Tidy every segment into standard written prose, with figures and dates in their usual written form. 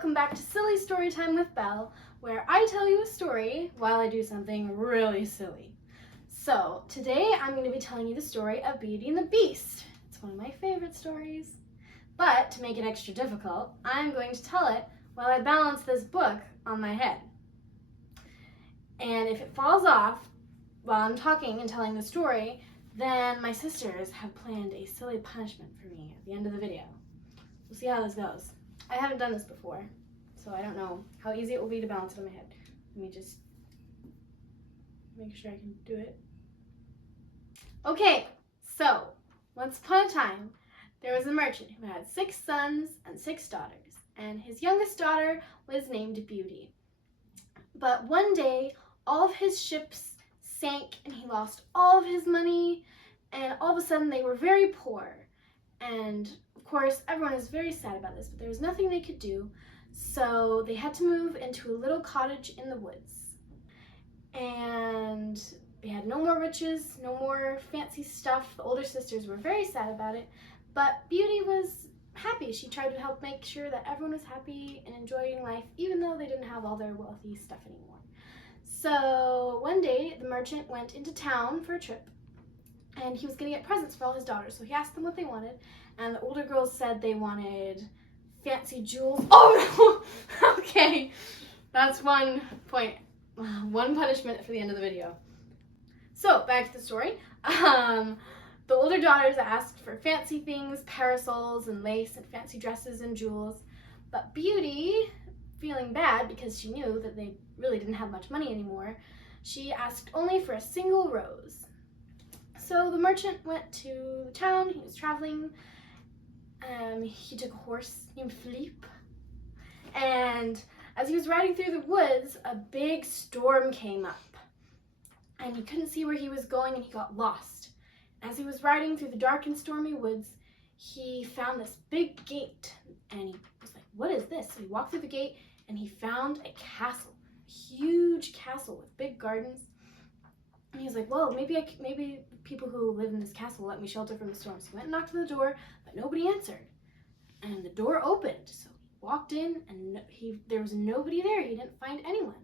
welcome back to Silly Storytime with Belle, where I tell you a story while I do something really silly. So, today I'm going to be telling you the story of Beauty and the Beast. It's one of my favorite stories. But, to make it extra difficult, I'm going to tell it while I balance this book on my head. And if it falls off while I'm talking and telling the story, then my sisters have planned a silly punishment for me at the end of the video. We'll see how this goes. I haven't done this before, so I don't know how easy it will be to balance it on my head. Let me just make sure I can do it. Okay, so once upon a time, there was a merchant who had 6 sons and 6 daughters, and his youngest daughter was named Beauty. But one day, all of his ships sank and he lost all of his money, and all of a sudden they were very poor. And of course, everyone is very sad about this, but there was nothing they could do, so they had to move into a little cottage in the woods. And they had no more riches, no more fancy stuff. The older sisters were very sad about it, but Beauty was happy. She tried to help make sure that everyone was happy and enjoying life, even though they didn't have all their wealthy stuff anymore. So one day, the merchant went into town for a trip, and he was going to get presents for all his daughters. So he asked them what they wanted, and the older girls said they wanted fancy jewels. Oh no! Okay, that's one point. One punishment for the end of the video. So back to the story. The older daughters asked for fancy things, parasols and lace and fancy dresses and jewels. But Beauty, feeling bad because she knew that they really didn't have much money anymore, she asked only for a single rose. So the merchant went to the town. He was traveling. He took a horse named Philippe. And as he was riding through the woods, a big storm came up. And he couldn't see where he was going, and he got lost. As he was riding through the dark and stormy woods, he found this big gate. And he was like, what is this? So he walked through the gate, and he found a castle. A huge castle with big gardens. And he was like, well, maybe people who live in this castle will let me shelter from the storm. So he went and knocked on the door, but nobody answered. And the door opened. So he walked in, and there was nobody there. He didn't find anyone.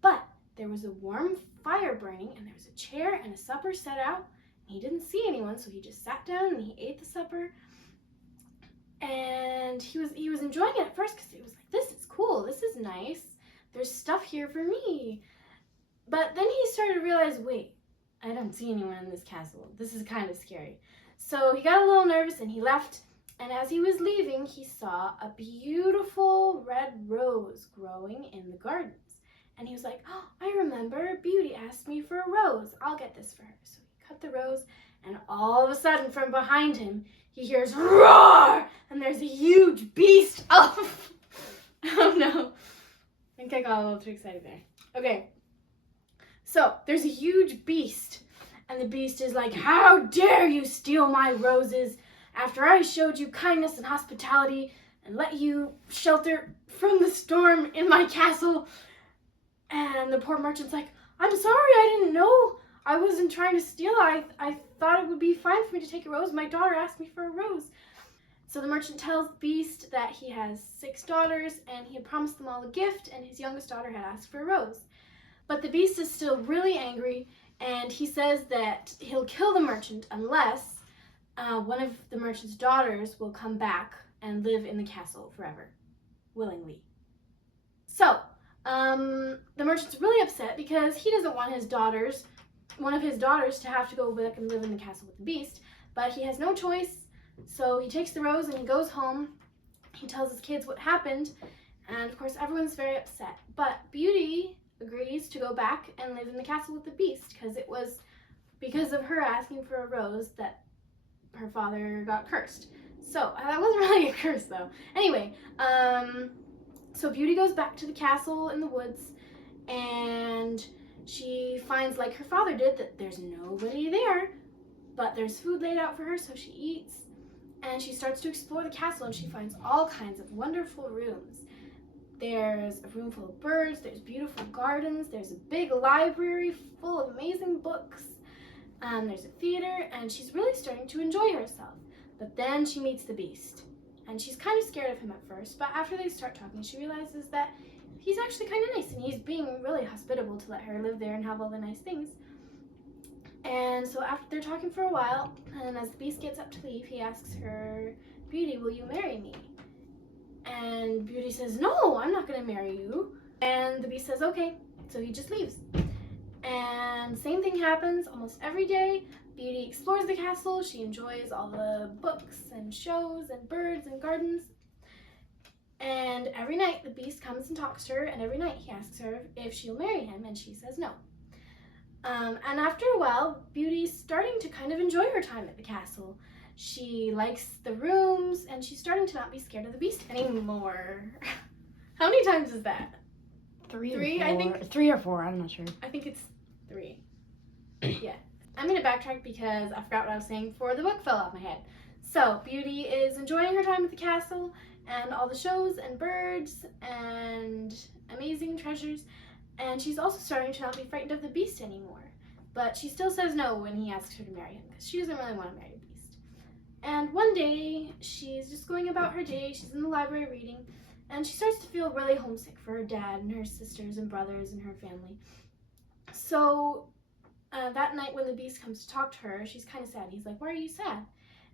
But there was a warm fire burning, and there was a chair and a supper set out. And he didn't see anyone, so he just sat down and he ate the supper. And he was enjoying it at first because he was like, this is cool. This is nice. There's stuff here for me. But then he started to realize, wait, I don't see anyone in this castle. This is kind of scary. So he got a little nervous and he left. And as he was leaving, he saw a beautiful red rose growing in the gardens. And he was like, oh, I remember Beauty asked me for a rose. I'll get this for her. So he cut the rose, and all of a sudden from behind him, he hears roar, and there's a huge beast. Oh no. I think I got a little too excited there. Okay. So, there's a huge beast, and the beast is like, how dare you steal my roses after I showed you kindness and hospitality and let you shelter from the storm in my castle. And the poor merchant's like, I'm sorry, I didn't know. I wasn't trying to steal. I thought it would be fine for me to take a rose. My daughter asked me for a rose. So the merchant tells the beast that he has 6 daughters, and he had promised them all a gift, and his youngest daughter had asked for a rose. But the beast is still really angry, and he says that he'll kill the merchant unless one of the merchant's daughters will come back and live in the castle forever, willingly. So, the merchant's really upset because he doesn't want one of his daughters to have to go back and live in the castle with the beast, but he has no choice, so he takes the rose and he goes home. He tells his kids what happened, and of course everyone's very upset. But Beauty agrees to go back and live in the castle with the beast because it was because of her asking for a rose that her father got cursed. So that wasn't really a curse though. Anyway, so Beauty goes back to the castle in the woods, and she finds, like her father did, that there's nobody there, but there's food laid out for her, so she eats, and she starts to explore the castle, and she finds all kinds of wonderful rooms. There's a room full of birds, there's beautiful gardens, there's a big library full of amazing books, there's a theater, and she's really starting to enjoy herself. But then she meets the beast, And she's kind of scared of him at first, but after they start talking, she realizes that he's actually kind of nice, and he's being really hospitable to let her live there and have all the nice things. And so after they're talking for a while, and as the Beast gets up to leave, he asks her, Beauty, will you marry me? And Beauty says, no, I'm not going to marry you. And the Beast says, okay. So he just leaves. And same thing happens almost every day. Beauty explores the castle. She enjoys all the books and shows and birds and gardens. And every night the Beast comes and talks to her, and every night he asks her if she'll marry him, and she says no. And after a while, Beauty's starting to kind of enjoy her time at the castle. She likes the rooms, and she's starting to not be scared of the Beast anymore. How many times is that? Three, I think. 3 or 4, I'm not sure. I think it's 3. Yeah. I'm going to backtrack because I forgot what I was saying before the book fell off my head. So, Beauty is enjoying her time at the castle, and all the shows and birds and amazing treasures. And she's also starting to not be frightened of the Beast anymore. But she still says no when he asks her to marry him, because she doesn't really want to marry the Beast. And one day, she's just going about her day, she's in the library reading, and she starts to feel really homesick for her dad and her sisters and brothers and her family. So that night when the Beast comes to talk to her, she's kind of sad. He's like, why are you sad?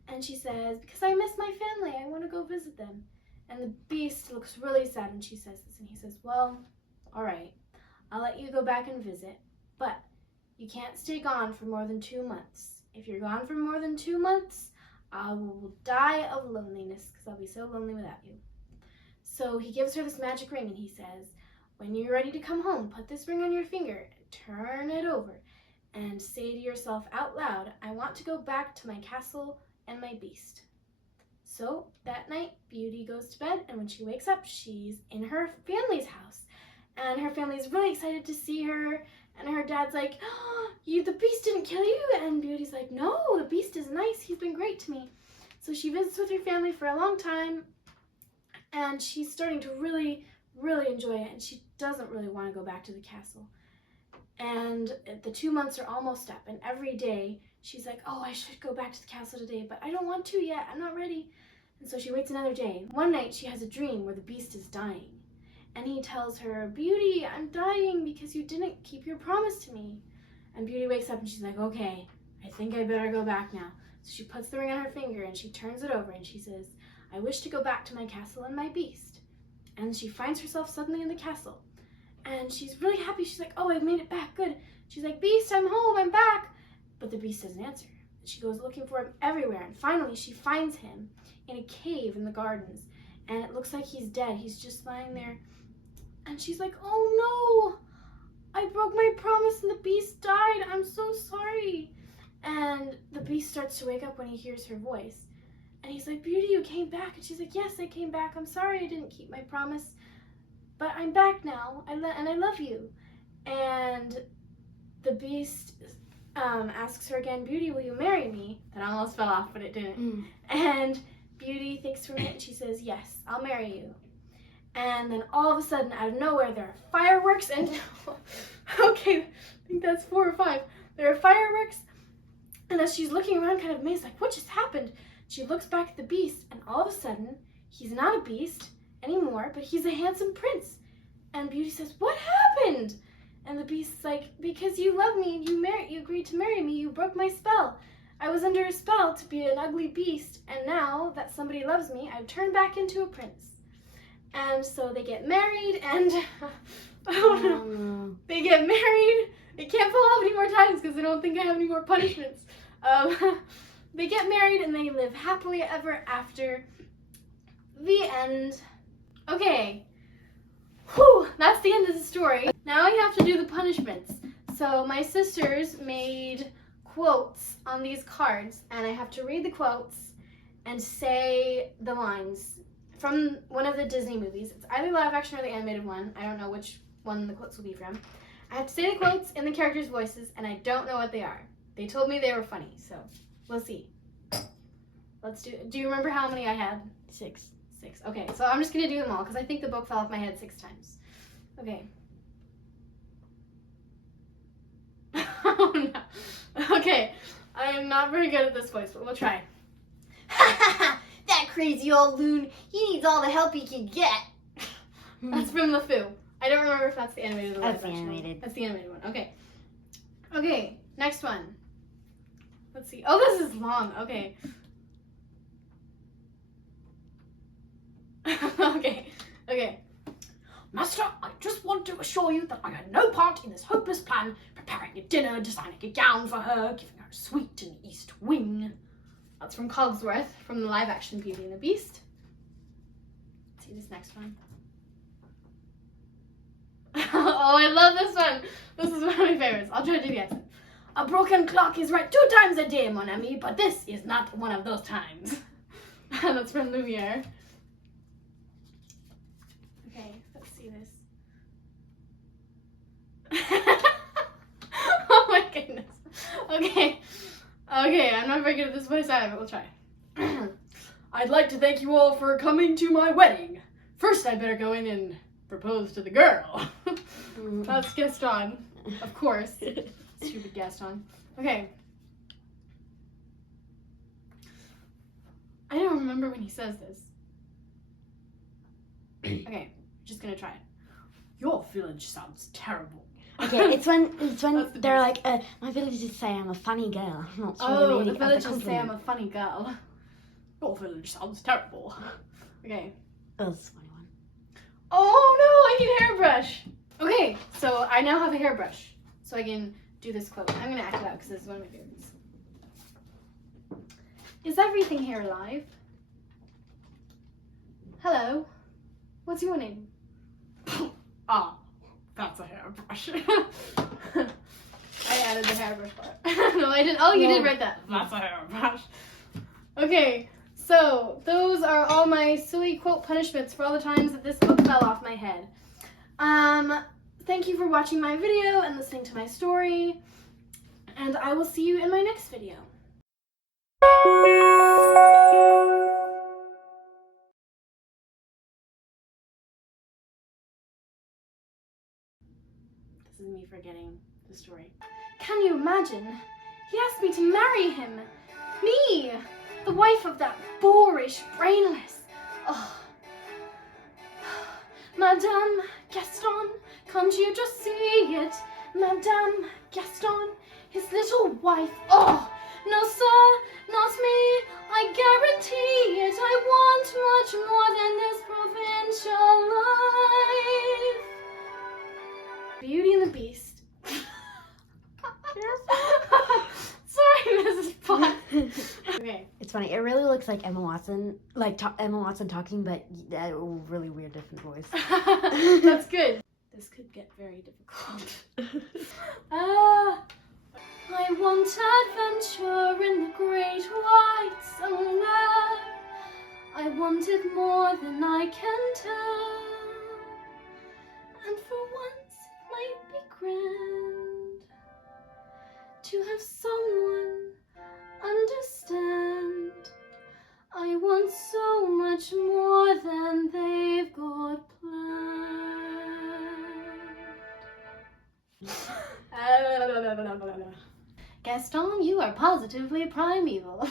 And she says, because I miss my family, I want to go visit them. And the Beast looks really sad when she says this, and he says, well, all right. I'll let you go back and visit, but you can't stay gone for more than 2 months. If you're gone for more than 2 months, I will die of loneliness because I'll be so lonely without you. So he gives her this magic ring, and he says, when you're ready to come home, put this ring on your finger, turn it over, and say to yourself out loud, I want to go back to my castle and my Beast. So that night, Beauty goes to bed, and when she wakes up, she's in her family's house. And her family is really excited to see her. And her dad's like, oh, the Beast didn't kill you? And Beauty's like, no, the Beast is nice. He's been great to me. So she visits with her family for a long time. And she's starting to really, really enjoy it. And she doesn't really want to go back to the castle. And the 2 months are almost up. And every day she's like, oh, I should go back to the castle today. But I don't want to yet. I'm not ready. And so she waits another day. One night she has a dream where the Beast is dying. And he tells her, Beauty, I'm dying because you didn't keep your promise to me. And Beauty wakes up and she's like, okay, I think I better go back now. So she puts the ring on her finger and she turns it over and she says, I wish to go back to my castle and my Beast. And she finds herself suddenly in the castle. And she's really happy. She's like, oh, I've made it back, good. She's like, Beast, I'm home, I'm back. But the Beast doesn't answer. She goes looking for him everywhere. And finally she finds him in a cave in the gardens. And it looks like he's dead. He's just lying there. And she's like, oh no, I broke my promise and the Beast died. I'm so sorry. And the Beast starts to wake up when he hears her voice. And he's like, Beauty, you came back. And she's like, yes, I came back. I'm sorry I didn't keep my promise, but I'm back now, and I love you. And the Beast asks her again, Beauty, will you marry me? That almost fell off, but it didn't. And Beauty thinks for a minute and she says, yes, I'll marry you. And then all of a sudden, out of nowhere, there are fireworks and... okay, I think that's 4 or 5. There are fireworks, and as she's looking around kind of amazed, like, what just happened? She looks back at the Beast, and all of a sudden, he's not a beast anymore, but he's a handsome prince. And Beauty says, what happened? And the Beast's like, because you love me, and you agreed to marry me, you broke my spell. I was under a spell to be an ugly beast, and now that somebody loves me, I've turned back into a prince. And so they get married, and oh no, they get married. It can't fall off any more times because I don't think I have any more punishments. They get married and they live happily ever after. The end. Okay, whew, that's the end of the story. Now I have to do the punishments. So my sisters made quotes on these cards, and I have to read the quotes and say the lines from one of the Disney movies. It's either live action or the animated one. I don't know which one the quotes will be from. I have to say the quotes in the characters' voices, and I don't know what they are. They told me they were funny, so we'll see. Let's do you remember how many I had? 6. 6. Okay, so I'm just going to do them all, because I think the book fell off my head 6 times. Okay. Oh, no. Okay, I am not very good at this voice, but we'll try. That that crazy old loon. He needs all the help he can get. That's from LeFou. I don't remember if that's the animated or the live That's the action. animated. That's the animated one. Okay. Okay, next one. Let's see. Oh, this is long. Okay. Okay. Master, I just want to assure you that I had no part in this hopeless plan, preparing a dinner, designing a gown for her, giving her a suite in the East Wing. That's from Cogsworth, from the live action Beauty and the Beast. Let's see this next one. Oh, I love this one. This is one of my favorites. I'll try to do the accent. A broken clock is right 2 times a day, mon ami, but this is not one of those times. That's from Lumiere. Okay, let's see this. Oh my goodness. Okay, I'm not very good at this voice either, but we'll try. I'd like to thank you all for coming to my wedding. First, I better go in and propose to the girl. That's Gaston, of course. Stupid Gaston. Okay. I don't remember when he says this. Okay, just gonna try it. Your village sounds terrible. Okay, it's when That's the they're best. like, my villagers say I'm a funny girl. I'm not sure the Oh, the meaning of villagers say I'm compliment. a funny girl. Your village sounds terrible. Okay. Oh, that's a funny one. Oh no, I need a hairbrush. Okay, so I now have a hairbrush, so I can do this quote. I'm gonna act it out because this is one of my favorites. Is everything here alive? Hello. What's your name? Ah, that's a hairbrush. I added the hairbrush part. No, I didn't. Oh, you did write that. That's a hairbrush. Okay, so those are all my silly quote punishments for all the times that this book fell off my head. Thank you for watching my video and listening to my story, and I will see you in my next video. This is me forgetting the story. Can you imagine? He asked me to marry him. Me! The wife of that boorish, brainless. Oh. Madame Gaston, can't you just see it? Madame Gaston, his little wife. Oh, no sir, not me. I guarantee it. I want much more than this provincial life. Beauty and the Beast. Sorry, Mrs. Potts. Okay. It's funny. It really looks like Emma Watson, Emma Watson talking, but a really weird, different voice. That's good. This could get very difficult. I want adventure in the great white summer. I want it more than I can tell. And for once it might be grand to have someone understand. I want so much more than they've got planned. Gaston, you are positively primeval.